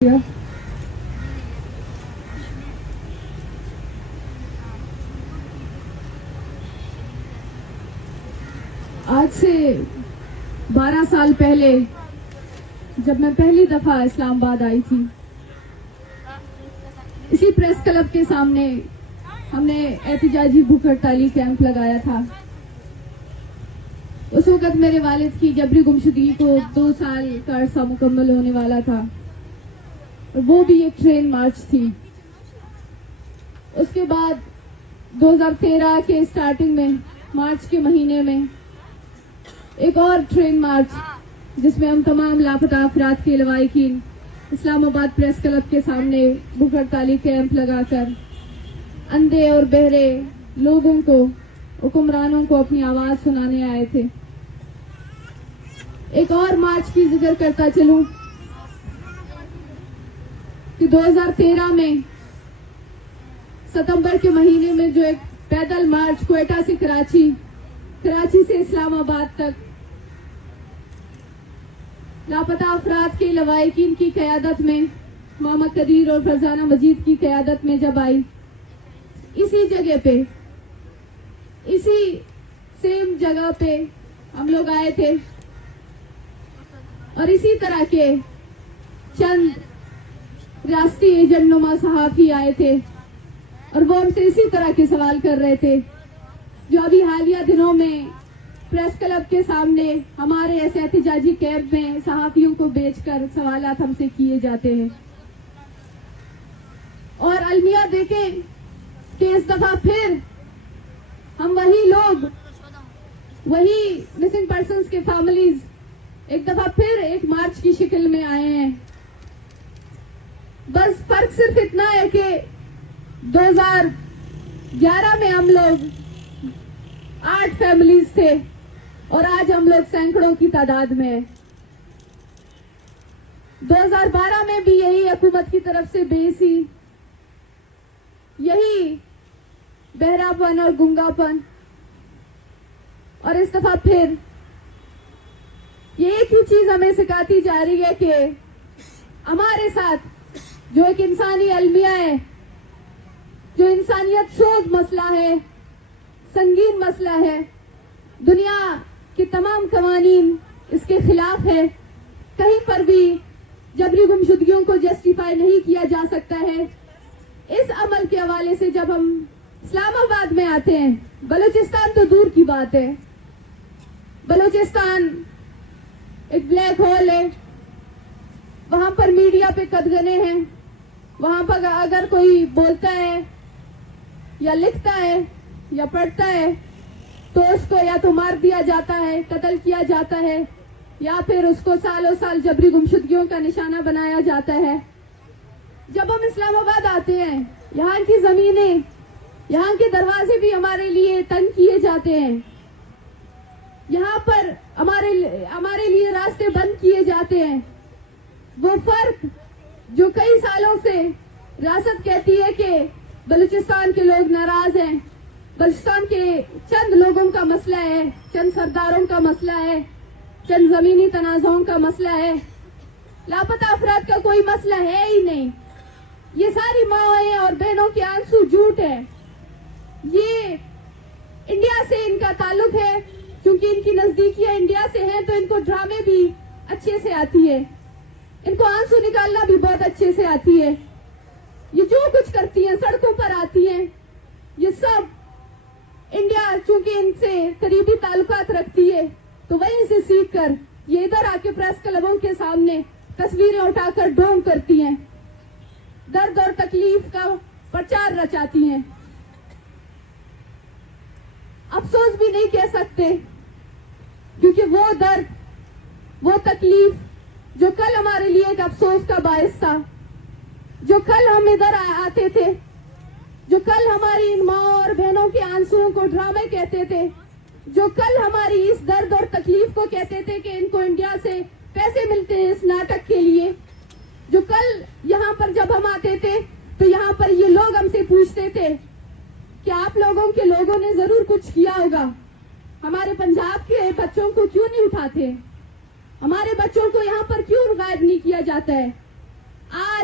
आज से 12 साल पहले जब मैं पहली दफा इस्लामाबाद आई थी, इसी प्रेस क्लब के सामने हमने एहतिजाजी भूख हड़ताली कैंप लगाया था। उस वक्त मेरे वालिद की जबरी गुमशुदगी को 2 साल का अरसा मुकम्मल होने वाला था और वो भी एक ट्रेन मार्च थी। उसके बाद 2013 के स्टार्टिंग में मार्च के महीने में एक और ट्रेन मार्च, जिसमें हम तमाम लापता अफराद के लवाहिकीन इस्लामाबाद प्रेस क्लब के सामने भूख हड़ताली कैंप लगाकर अंधे और बहरे लोगों को, हुक्मरानों को अपनी आवाज सुनाने आए थे। एक और मार्च की जिक्र करता चलूं कि 2013 में सितंबर के महीने में जो एक पैदल मार्च क्वेटा से कराची से इस्लामाबाद तक लापता अफराद के लवाहिकीन की क़यादत में, मोहम्मद कदीर और फरजाना मजीद की क़यादत में जब आई, इसी जगह पे, इसी सेम जगह पे हम लोग आए थे और इसी तरह के चंद रियासती एजेंट नुमा सहाफी आए थे और वो हमसे इसी तरह के सवाल कर रहे थे जो अभी हालिया दिनों में प्रेस क्लब के सामने हमारे ऐसे एहतिजाजी कैंप में सहाफियों को बेचकर सवालात हमसे किए जाते हैं। और अलमिया देखें कि इस दफा फिर हम वही लोग, वही मिसिंग पर्संस के फैमिलीज एक दफा फिर एक मार्च की शक्ल में आए हैं। बस फर्क सिर्फ इतना है कि 2011 में हम लोग 8 फैमिलीज थे और आज हम लोग सैकड़ों की तादाद में हैं। 2012 में भी यही हुकूमत की तरफ से बेसी, यही बहरापन और गुंगापन, और इस दफा फिर ये एक ही चीज हमें सिखाती जा रही है कि हमारे साथ जो एक इंसानी अलमिया है, जो इंसानियत सोच मसला है, संगीन मसला है, दुनिया के तमाम कवानीन इसके खिलाफ है। कहीं पर भी जबरी गुमशुदगियों को जस्टिफाई नहीं किया जा सकता है। इस अमल के हवाले से जब हम इस्लामाबाद में आते हैं, बलूचिस्तान तो दूर की बात है, बलूचिस्तान एक ब्लैक होल है, वहां पर मीडिया पे कदगने हैं, वहां पर अगर कोई बोलता है या लिखता है या पढ़ता है तो उसको या तो मार दिया जाता है, कत्ल किया जाता है, या फिर उसको सालों साल जबरी गुमशुदगियों का निशाना बनाया जाता है। जब हम इस्लामाबाद आते हैं, यहाँ की जमीनें, यहाँ के दरवाजे भी हमारे लिए तंग किए जाते हैं, यहाँ पर हमारे लिए रास्ते बंद किए जाते हैं। वो फर्क जो कई सालों से रियासत कहती है कि बलूचिस्तान के लोग नाराज हैं, बलूचिस्तान के चंद लोगों का मसला है, चंद सरदारों का मसला है, चंद जमीनी तनाज़ों का मसला है, लापता अफराद का कोई मसला है ही नहीं। ये सारी माओं और बहनों के आंसू झूठ है। ये इंडिया से इनका ताल्लुक है, क्योंकि इनकी नजदीकियां इंडिया से हैं तो इनको ड्रामे भी अच्छे से आती है, इनको आंसू निकालना भी बहुत अच्छे से आती है। ये जो कुछ करती हैं, सड़कों पर आती हैं, ये सब इंडिया चूंकि इनसे करीबी ताल्लुकात रखती है तो वहीं से सीख कर ये इधर आके प्रेस क्लबों के सामने तस्वीरें उठाकर ढोंग करती हैं, दर्द और तकलीफ का प्रचार रचाती हैं। अफसोस भी नहीं कह सकते, क्योंकि वो दर्द, वो तकलीफ जो कल हमारे लिए एक अफसोस का बायस था, जो कल हम इधर आते थे, जो कल हमारी इन माओं और बहनों के आंसुओं को ड्रामे कहते थे, जो कल हमारी इस दर्द और तकलीफ को कहते थे कि इनको इंडिया से पैसे मिलते हैं इस नाटक के लिए, जो कल यहाँ पर जब हम आते थे तो यहाँ पर ये लोग हमसे पूछते थे कि आप लोगों के लोगों ने जरूर कुछ किया होगा, हमारे पंजाब के बच्चों को क्यों नहीं उठाते, हमारे बच्चों को यहाँ पर क्यों गायब नहीं किया जाता है। आज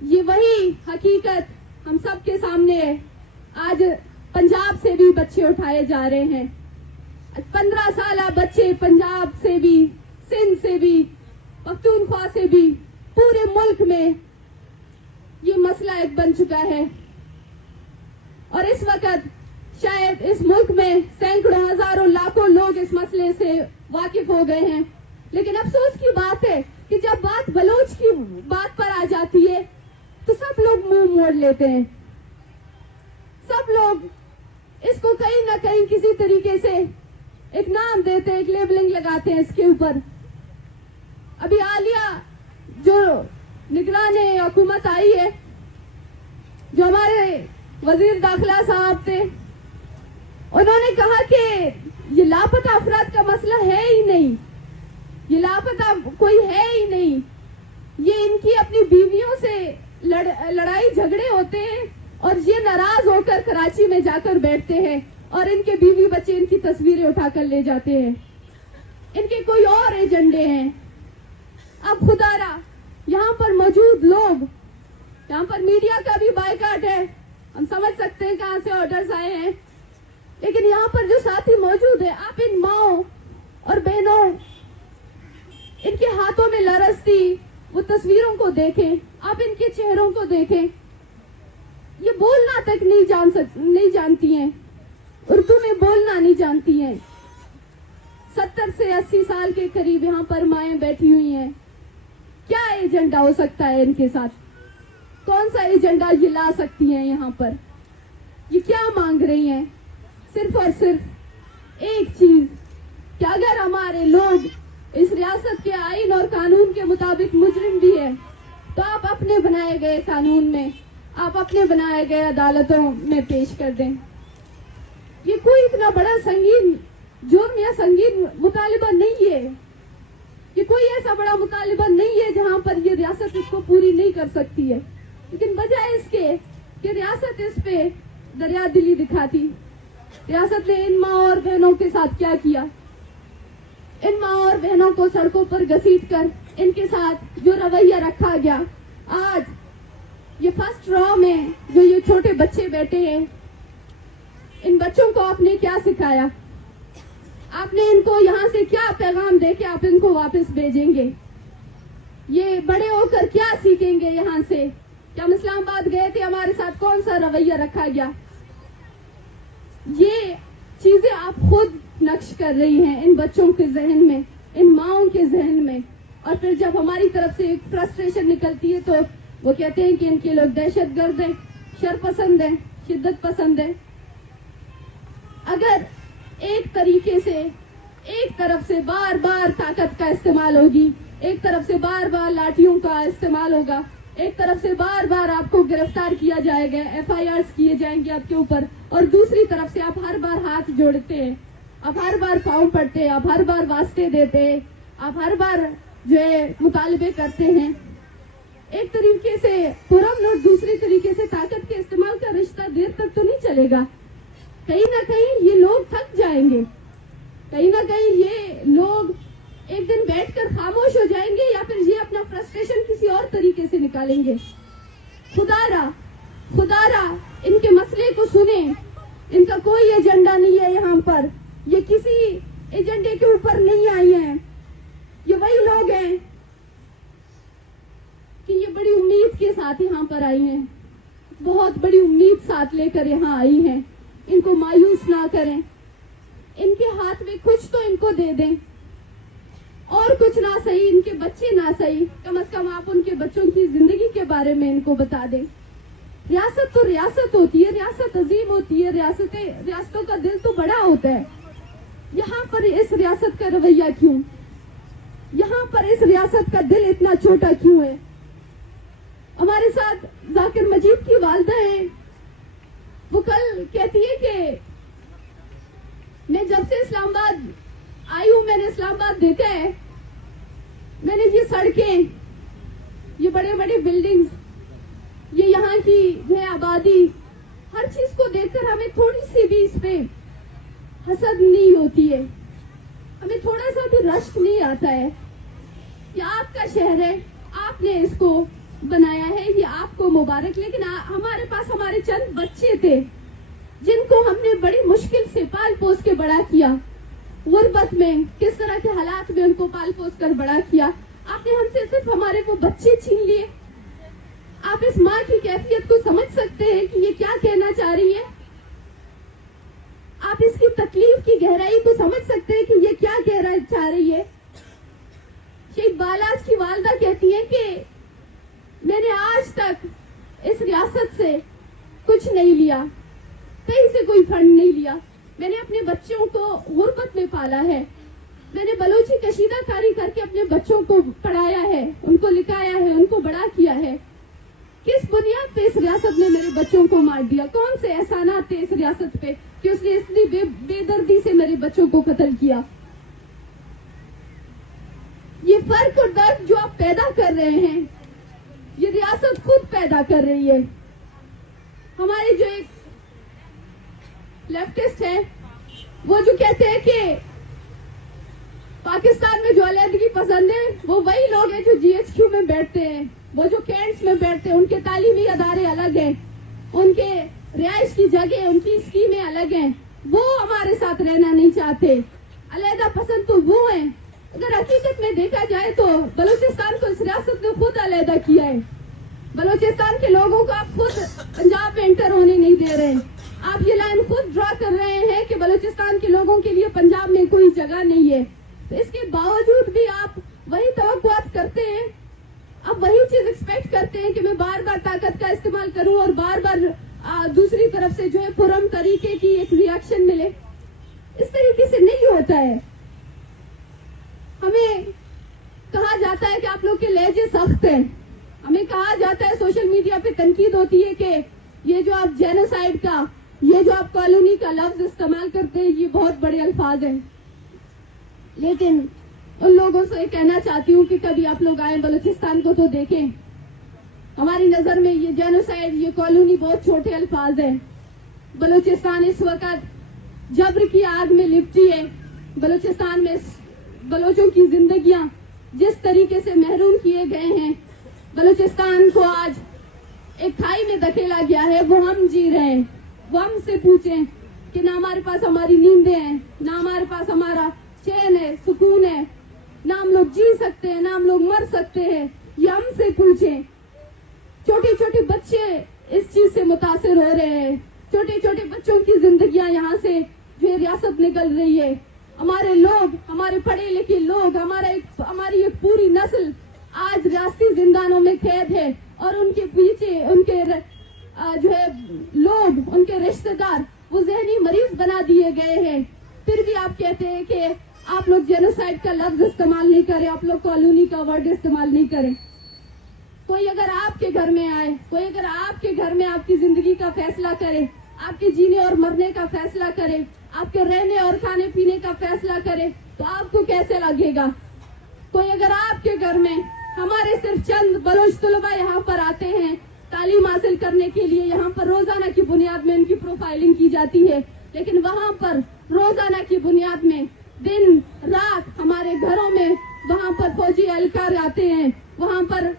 ये वही हकीकत हम सबके सामने है। आज पंजाब से भी बच्चे उठाए जा रहे हैं, 15 साल बच्चे पंजाब से भी, सिंध से भी, पख्तूनख्वा से भी, पूरे मुल्क में ये मसला एक बन चुका है। और इस वक्त शायद इस मुल्क में सैकड़ों, हजारों, लाखों लोग इस मसले से वाकिफ हो गए हैं। लेकिन अफसोस की बात है कि जब बात बलोच की बात पर आ जाती है तो सब लोग मुंह मोड़ लेते हैं। सब लोग इसको कहीं ना कहीं किसी तरीके से एक नाम देते हैं, एक लेबलिंग लगाते हैं इसके ऊपर। अभी आलिया जो निगराने हुकूमत आई है, जो हमारे वजीर दाखिला साहब थे, उन्होंने कहा कि ये लापता अफराद का मसला है ही नहीं, ये लापता कोई है ही नहीं, ये इनकी अपनी बीवियों से लड़ाई झगड़े होते हैं और ये नाराज होकर कराची में जाकर बैठते हैं और इनके बीवी बच्चे इनकी तस्वीरें उठाकर ले जाते हैं। इनके कोई और एजेंडे हैं। अब खुदारा यहाँ पर मौजूद लोग, यहाँ पर मीडिया का भी बायकाट है, हम समझ सकते हैं कहाँ से ऑर्डर्स आए हैं, लेकिन यहाँ पर जो साथी मौजूद है, आप इन माओ और बहनों, इनके हाथों में लरसती वो तस्वीरों को देखें, आप इनके चेहरों को देखें। ये बोलना तक नहीं जानती हैं, उर्दू में बोलना नहीं जानती हैं। 70 से 80 साल के करीब यहाँ पर माएं बैठी हुई हैं। क्या एजेंडा हो सकता है इनके साथ? कौन सा एजेंडा ये ला सकती हैं यहाँ पर? ये क्या मांग रही हैं? सिर्फ और सिर्फ एक चीज कि अगर हमारे लोग इस रियासत के आईन और कानून के मुताबिक मुजरिम भी है तो आप अपने बनाए गए कानून में, आप अपने बनाए गए अदालतों में पेश कर दें। ये कोई इतना बड़ा संगीन जुर्म या संगीन मुतालिबा नहीं है, ये कोई ऐसा बड़ा मुतालिबा नहीं है जहां पर ये रियासत इसको पूरी नहीं कर सकती है। लेकिन बजाय इसके कि रियासत इस पे दरिया दिली दिखाती, रियासत ने इन माँ और बहनों के साथ क्या किया? इन माँ और बहनों को सड़कों पर घसीटकर इनके साथ जो रवैया रखा गया, आज ये फर्स्ट रॉ में जो ये छोटे बच्चे बैठे हैं, इन बच्चों को आपने क्या सिखाया? आपने इनको यहाँ से क्या पैगाम दे के आप इनको वापस भेजेंगे? ये बड़े होकर क्या सीखेंगे यहाँ से? क्या हम इस्लामाबाद गए थे, हमारे साथ कौन सा रवैया रखा गया? ये चीजें आप खुद नक्श कर रही हैं इन बच्चों के जहन में, इन माओं के जहन में। और फिर जब हमारी तरफ से एक फ्रस्ट्रेशन निकलती है तो वो कहते हैं कि इनके लोग दहशतगर्द हैं, शर पसंद हैं, शिद्दत पसंद है। अगर एक तरीके से, एक तरफ से बार बार ताकत का इस्तेमाल होगी, एक तरफ से बार बार लाठियों का इस्तेमाल होगा, एक तरफ से बार बार आपको गिरफ्तार किया जाएगा, FIRs किए जाएंगे आपके ऊपर, और दूसरी तरफ से आप हर बार हाथ जोड़ते हैं, आप हर बार पाँव पड़ते हैं, आप हर बार वास्ते देते हैं, आप हर बार जो है मुतालिबे करते हैं। एक तरीके से पुरअमन और दूसरी तरीके से ताकत के इस्तेमाल का रिश्ता देर तक तो नहीं चलेगा। कहीं ना कहीं ये लोग थक जाएंगे, कहीं ना कहीं ये लोग एक दिन बैठकर खामोश हो जाएंगे, या फिर ये अपना फ्रस्ट्रेशन किसी और तरीके से निकालेंगे। खुदारा इनके मसले को सुने, इनका कोई एजेंडा नहीं है यहाँ पर, ये किसी एजेंडे के ऊपर नहीं आई हैं। ये वही लोग हैं कि ये बड़ी उम्मीद के साथ यहाँ पर आई हैं, बहुत बड़ी उम्मीद साथ लेकर यहाँ आई हैं। इनको मायूस ना करें, इनके हाथ में कुछ तो इनको दे दें, और कुछ ना सही, इनके बच्चे ना सही, कम से कम आप उनके बच्चों की जिंदगी के बारे में इनको बता दें। रियासत तो रियासत होती है, रियासत अजीम होती है, रियासतों का दिल तो बड़ा होता है। यहाँ पर इस रियासत का रवैया क्यों? यहाँ पर इस रियासत का दिल इतना छोटा क्यों है? हमारे साथ जाकिर मजीद की वालदा है, वो कल कहती है कि मैं जब से इस्लामाबाद आई हूँ, मैंने इस्लामाबाद देखा है, मैंने ये सड़कें, ये बड़े बड़े बिल्डिंग्स, ये यहाँ की जो है आबादी, हर चीज को देखकर हमें थोड़ी सी भी इस पे हसद नहीं होती है, हमें थोड़ा सा भी रश्क नहीं आता है कि आपका शहर है, आपने इसको बनाया है, ये आपको मुबारक। लेकिन हमारे पास हमारे चंद बच्चे थे जिनको हमने बड़ी मुश्किल से पाल पोस के बड़ा किया। गुर्बत में किस तरह के हालात में उनको पाल पोस कर बड़ा किया। आपने हमसे सिर्फ हमारे वो बच्चे छीन लिए। आप इस माँ की कैफियत को समझ सकते हैं कि ये क्या कहना चाह रही है? आप इसकी तकलीफ की गहराई को समझ सकते हैं कि ये क्या कहना चाह रही है? शेख बालाज की वालदा कहती है कि मैंने आज तक इस रियासत से कुछ नहीं लिया, कहीं से कोई फंड नहीं लिया। मैंने अपने बच्चों को गुर्बत में पाला है। मैंने बलोची कशीदाकारी करके अपने बच्चों को पढ़ाया है, उनको लिखाया है, उनको बड़ा किया है। किस बुनियाद पे इस रियासत ने मेरे बच्चों को मार दिया? कौन से एहसानात थे इस रियासत पे कि उसने इतनी बेदर्दी से मेरे बच्चों को कत्ल किया? ये फर्क और दर्द जो आप पैदा कर रहे हैं, ये रियासत खुद पैदा कर रही है। हमारे जो एक लेफ्टिस्ट है, वो जो कहते हैं कि पाकिस्तान में जो अलहदगी पसंद है वो वही लोग हैं जो GHQ में बैठते हैं, वो जो कैंट्स में बैठते हैं। उनके तालीमी अदारे अलग हैं, उनके रिहाइश की जगह, उनकी स्कीमें अलग हैं। वो हमारे साथ रहना नहीं चाहते। अलहदा पसंद तो वो हैं। अगर हकीकत में देखा जाए तो बलूचिस्तान को इस रियासत ने खुद अलहदा किया है। बलूचिस्तान के लोगों को आप खुद पंजाब में एंटर होने नहीं दे रहे हैं। आप ये लाइन खुद ड्रॉ कर रहे हैं कि बलूचिस्तान के लोगों के लिए पंजाब में कोई जगह नहीं है। तो इसके बावजूद भी आप वही तवक्कुआत करते हैं, आप वही चीज एक्सपेक्ट करते हैं कि मैं बार बार ताकत का इस्तेमाल करूं और बार बार दूसरी तरफ से जो है पुरम तरीके की एक रिएक्शन मिले। इस तरीके से नहीं होता है। हमें कहा जाता है कि आप लोग के लहजे सख्त हैं। हमें कहा जाता है, सोशल मीडिया पे तनकीद होती है कि ये जो आप जेनोसाइड का, ये जो आप कॉलोनी का लफ्ज इस्तेमाल करते हैं, ये बहुत बड़े अल्फाज हैं। लेकिन उन लोगों से कहना चाहती हूँ कि कभी आप लोग आए बलूचिस्तान को तो देखें। हमारी नजर में ये जेनोसाइड, ये कॉलोनी बहुत छोटे अल्फाज हैं। बलूचिस्तान इस वक्त जब्र की आग में लिपटी है। बलूचिस्तान में बलोचों की जिंदगियां जिस तरीके से महरूम किए गए हैं, बलूचिस्तान को आज एक खाई में धकेला गया है, वो हम जी रहे हैं। वो हमसे पूछें कि ना हमारे पास हमारी नींदें हैं, ना हमारे पास हमारा चैन है, सुकून है, ना हम लोग जी सकते हैं, ना हम लोग मर सकते हैं। ये हमसे पूछें। छोटे छोटे बच्चे इस चीज से मुतासिर हो रहे हैं। छोटे छोटे बच्चों की जिंदगियां यहाँ से जो रियासत निकल रही है। हमारे लोग, हमारे पढ़े लिखे लोग, हमारी एक पूरी नस्ल आज रियासती जिंदानों में कैद है और उनके पीछे उनके जो है लोग, उनके रिश्तेदार, वो जहनी मरीज बना दिए गए हैं। फिर भी आप कहते हैं कि आप लोग जेनोसाइड का लफ्ज इस्तेमाल नहीं करें, आप लोग कॉलोनी का वर्ड इस्तेमाल नहीं करें। कोई अगर आपके घर में आए, कोई अगर आपके घर में आपकी जिंदगी का फैसला करे, आपके जीने और मरने का फैसला करे, आपके रहने और खाने पीने का फैसला करे, तो आपको कैसे लगेगा? कोई अगर आपके घर में, हमारे सिर्फ चंद बलोच तलबा यहाँ पर आते हैं तालीम हासिल करने के लिए, यहाँ पर रोजाना की बुनियाद में उनकी प्रोफाइलिंग की जाती है, लेकिन वहाँ पर रोजाना की बुनियाद में दिन रात हमारे घरों में वहाँ पर फौजी एहलकार आते हैं, वहाँ पर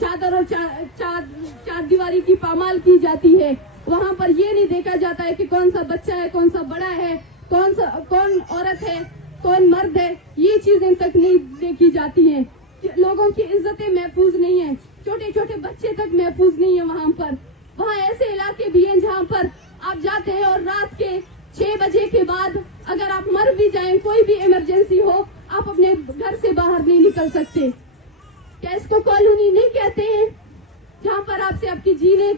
चादर और चार दीवारी की पामाल की जाती है। वहाँ पर ये नहीं देखा जाता है कि कौन सा बच्चा है, कौन सा बड़ा है, कौन औरत है, कौन मर्द है। ये चीजें तक नहीं देखी जाती हैं। लोगों की इज्जतें महफूज नहीं है, छोटे छोटे बच्चे तक महफूज नहीं है वहाँ पर। वहाँ ऐसे इलाके भी हैं जहाँ पर आप जाते हैं और रात के 6 बजे के बाद अगर आप मर भी जाएं, कोई भी इमरजेंसी हो, आप अपने घर से बाहर नहीं निकल सकते। क्या इसको कॉलोनी नहीं कहते हैं? जहाँ पर आपसे आपकी जीने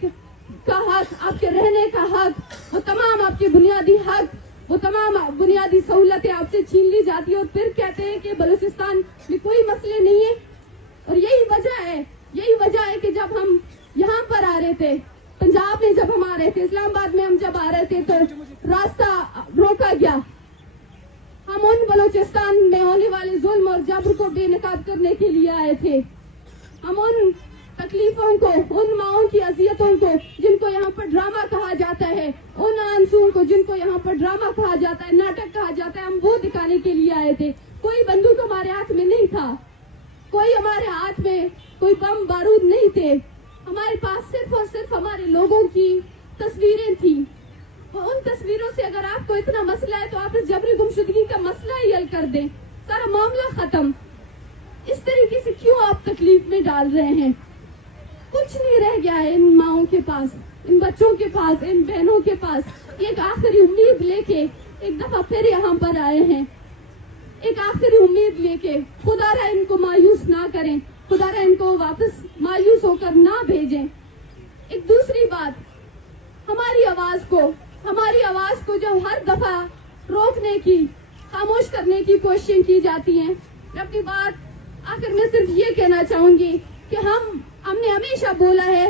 का हक, आपके रहने का हक, वो तमाम आपके बुनियादी हक, वो तमाम बुनियादी सहूलतें आपसे छीन ली जाती है और फिर कहते हैं कि बलूचिस्तान में कोई मसले नहीं है। और यही वजह है कि जब हम यहाँ पर आ रहे थे, पंजाब में जब हम आ रहे थे, इस्लामाबाद में हम जब आ रहे थे, तो रास्ता रोका गया। हम उन बलूचिस्तान में होने वाले जुल्म और जबर को बेनकाब करने के लिए आए थे। हम उन तकलीफों को, उन माओं की अजियतों को जिनको यहाँ पर ड्रामा कहा जाता है, उन आंसुओं को जिनको यहाँ पर ड्रामा कहा जाता है, नाटक कहा जाता है, हम वो दिखाने के लिए आए थे। कोई बंदूक हमारे हाथ में नहीं था, कोई हमारे हाथ में कोई बम बारूद नहीं थे, हमारे पास सिर्फ और सिर्फ हमारे लोगों की तस्वीरें थी। और उन तस्वीरों से अगर आपको इतना मसला है तो आप इस जबरी गुमशुदगी का मसला ही हल कर दें, सारा मामला खत्म। इस तरीके से क्यों आप तकलीफ में डाल रहे हैं? कुछ नहीं रह गया है इन माओं के पास, इन बच्चों के पास, इन बहनों के पास। एक आखिरी उम्मीद लेके एक दफा फिर यहाँ पर आए हैं, एक आखिरी उम्मीद लेके। खुदारा इनको मायूस ना करें, खुदारा इनको वापस मायूस होकर ना भेजें। एक दूसरी बात, हमारी आवाज को जो हर दफा रोकने की, खामोश करने की कोशिश की जाती है। मैं अपनी बात आखिर में सिर्फ ये कहना चाहूंगी कि हमने हमेशा बोला है,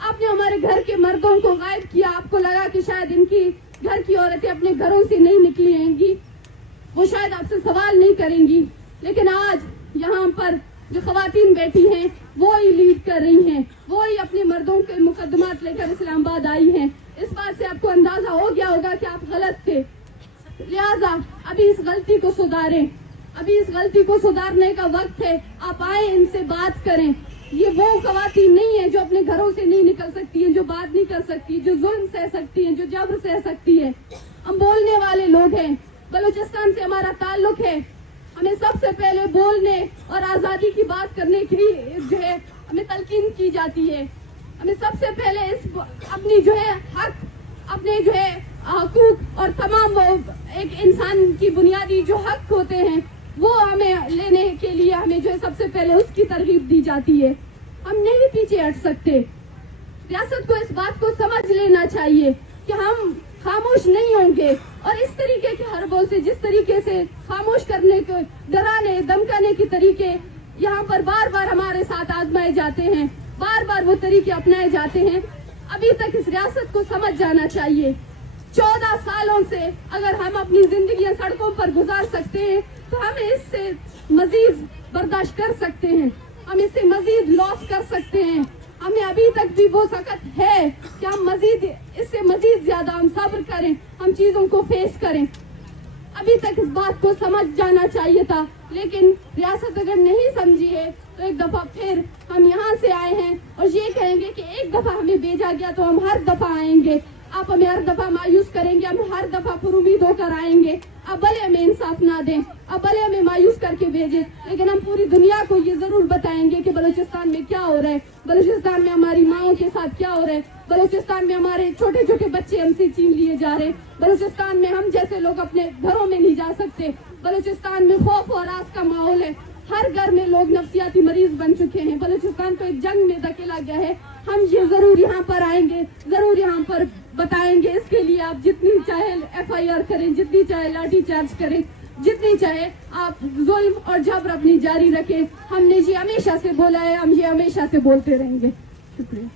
आपने हमारे घर के मर्दों को गायब किया, आपको लगा कि शायद इनकी घर की औरतें अपने घरों से नहीं निकली आएंगी, वो शायद आपसे सवाल नहीं करेंगी, लेकिन आज यहाँ पर जो खवातीन बैठी हैं वो ही लीड कर रही हैं, वो ही अपने मर्दों के मुकदमात लेकर इस्लामाबाद आई हैं। इस बात से आपको अंदाजा हो गया होगा कि आप गलत थे, लिहाजा अभी इस गलती को सुधारें, अभी इस गलती को सुधारने का वक्त है। आप आए, इनसे बात करें। ये वो खवातीन नहीं है जो अपने घरों से नहीं निकल सकती है, जो बात नहीं कर सकती, जो जुल्म सह सकती है, जो जबर सह सकती है। हम बोलने वाले लोग हैं, बलूचिस्तान से हमारा ताल्लुक है। हमें सबसे पहले बोलने और आजादी की बात करने की जो है हमें तलकीन की जाती है। हमें सबसे पहले इस अपनी जो है हक, अपने जो है हकूक और तमाम वो एक इंसान की बुनियादी जो हक होते हैं वो हमें लेने के लिए हमें जो है सबसे पहले उसकी तरगीब दी जाती है। हम नहीं पीछे हट सकते। रियासत को इस बात को समझ लेना चाहिए कि हम खामोश नहीं होंगे और इस तरीके के हरबों से, जिस तरीके से खामोश करने के, डराने धमकाने के तरीके यहाँ पर बार बार हमारे साथ आजमाए जाते हैं, बार बार वो तरीके अपनाए जाते हैं। अभी तक इस रियासत को समझ जाना चाहिए, 14 सालों से अगर हम अपनी जिंदगी सड़कों पर गुजार सकते हैं तो हम इससे मजीद बर्दाश्त कर सकते हैं, हम इससे मजीद लॉस कर सकते हैं। हमें अभी तक भी वो सख्त है कि हम मजीद इससे मजीद ज्यादा हम सब्र करें, हम चीजों को फेस करें। अभी तक इस बात को समझ जाना चाहिए था, लेकिन रियासत अगर नहीं समझी है तो एक दफा फिर हम यहाँ से आए हैं और ये कहेंगे कि एक दफा हमें भेजा गया तो हम हर दफा आएंगे। आप हमें हर दफा मायूस करेंगे, हम हर दफा पुरुमीद होकर आएंगे। अब भले हमें इंसाफ ना दें, अब भले हमें मायूस करके भेजें, लेकिन हम पूरी दुनिया को ये जरूर बताएंगे कि बलूचिस्तान में क्या हो रहा है, बलूचिस्तान में हमारी माओं के साथ क्या हो रहा है, बलूचिस्तान में हमारे छोटे छोटे बच्चे हमसे छीन लिए जा रहे हैं, बलूचिस्तान में हम जैसे लोग अपने घरों में नहीं जा सकते, बलूचिस्तान में खौफ और आस का माहौल है, हर घर में लोग नफ्सियाती मरीज बन चुके हैं। बलूचिस्तान तो एक जंग में धकेला गया है। हम ये जरूर यहाँ पर आएंगे, जरूर यहाँ पर बताएंगे। इसके लिए आप जितनी चाहे FIR करें, जितनी चाहे लाठी चार्ज करें, जितनी चाहे आप जुल्म और जबर अपनी जारी रखें। हमने ये हमेशा से बोला है, हम ये हमेशा से बोलते रहेंगे। शुक्रिया।